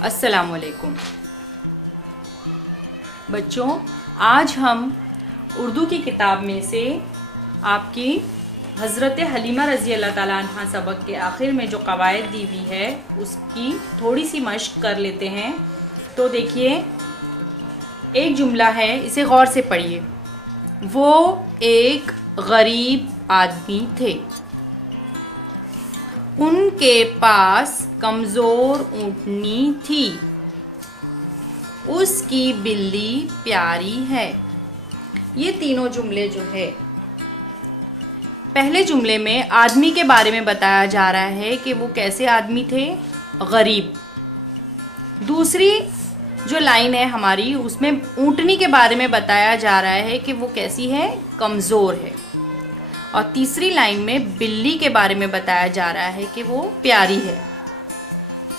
السلام علیکم بچوں، آج ہم اردو کی کتاب میں سے آپ کی حضرت حلیمہ رضی اللہ تعالیٰ عنہ سبق کے آخر میں جو قواعد دی ہوئی ہے اس کی تھوڑی سی مشق کر لیتے ہیں۔ تو دیکھیے، ایک جملہ ہے، اسے غور سے پڑھیے۔ وہ ایک غریب آدمی تھے، ان کے پاس کمزور اونٹنی تھی، اس کی بلی پیاری ہے۔ یہ تینوں جملے جو ہے، پہلے جملے میں آدمی کے بارے میں بتایا جا رہا ہے کہ وہ کیسے آدمی تھے، غریب۔ دوسری جو لائن ہے ہماری، اس میں اونٹنی کے بارے میں بتایا جا رہا ہے کہ وہ کیسی ہے، کمزور ہے۔ اور تیسری لائن میں بلی کے بارے میں بتایا جا رہا ہے کہ وہ پیاری ہے۔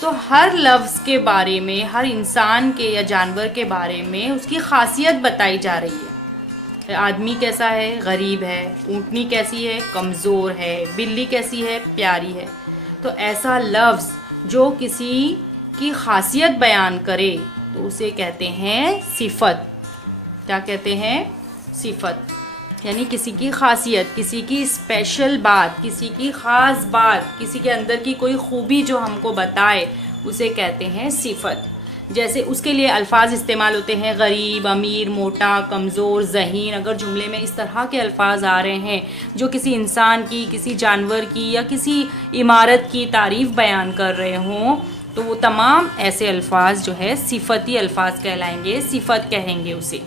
تو ہر لفظ کے بارے میں، ہر انسان کے یا جانور کے بارے میں اس کی خاصیت بتائی جا رہی ہے۔ آدمی کیسا ہے، غریب ہے۔ اونٹنی کیسی ہے، کمزور ہے۔ بلی کیسی ہے، پیاری ہے۔ تو ایسا لفظ جو کسی کی خاصیت بیان کرے تو اسے کہتے ہیں صفت۔ کیا کہتے ہیں؟ صفت۔ یعنی کسی کی خاصیت، کسی کی اسپیشل بات، کسی کی خاص بات، کسی کے اندر کی کوئی خوبی جو ہم کو بتائے اسے کہتے ہیں صفت۔ جیسے اس کے لیے الفاظ استعمال ہوتے ہیں غریب، امیر، موٹا، کمزور، ذہین۔ اگر جملے میں اس طرح کے الفاظ آ رہے ہیں جو کسی انسان کی، کسی جانور کی یا کسی عمارت کی تعریف بیان کر رہے ہوں تو وہ تمام ایسے الفاظ جو ہے صفتی الفاظ کہلائیں گے، صفت کہیں گے اسے۔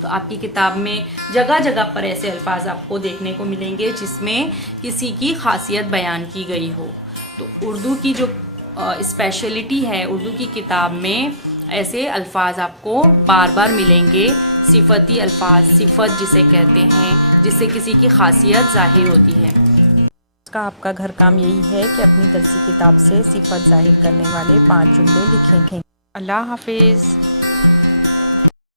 تو آپ کی کتاب میں جگہ جگہ پر ایسے الفاظ آپ کو دیکھنے کو ملیں گے جس میں کسی کی خاصیت بیان کی گئی ہو۔ تو اردو کی جو اسپیشلٹی ہے، اردو کی کتاب میں ایسے الفاظ آپ کو بار بار ملیں گے، صفتی الفاظ، صفت جسے کہتے ہیں، جس سے کسی کی خاصیت ظاہر ہوتی ہے۔ آپ کا گھر کام یہی ہے کہ اپنی درسی کتاب سے صفت ظاہر کرنے والے 5 جملے لکھیں گے۔ اللہ حافظ۔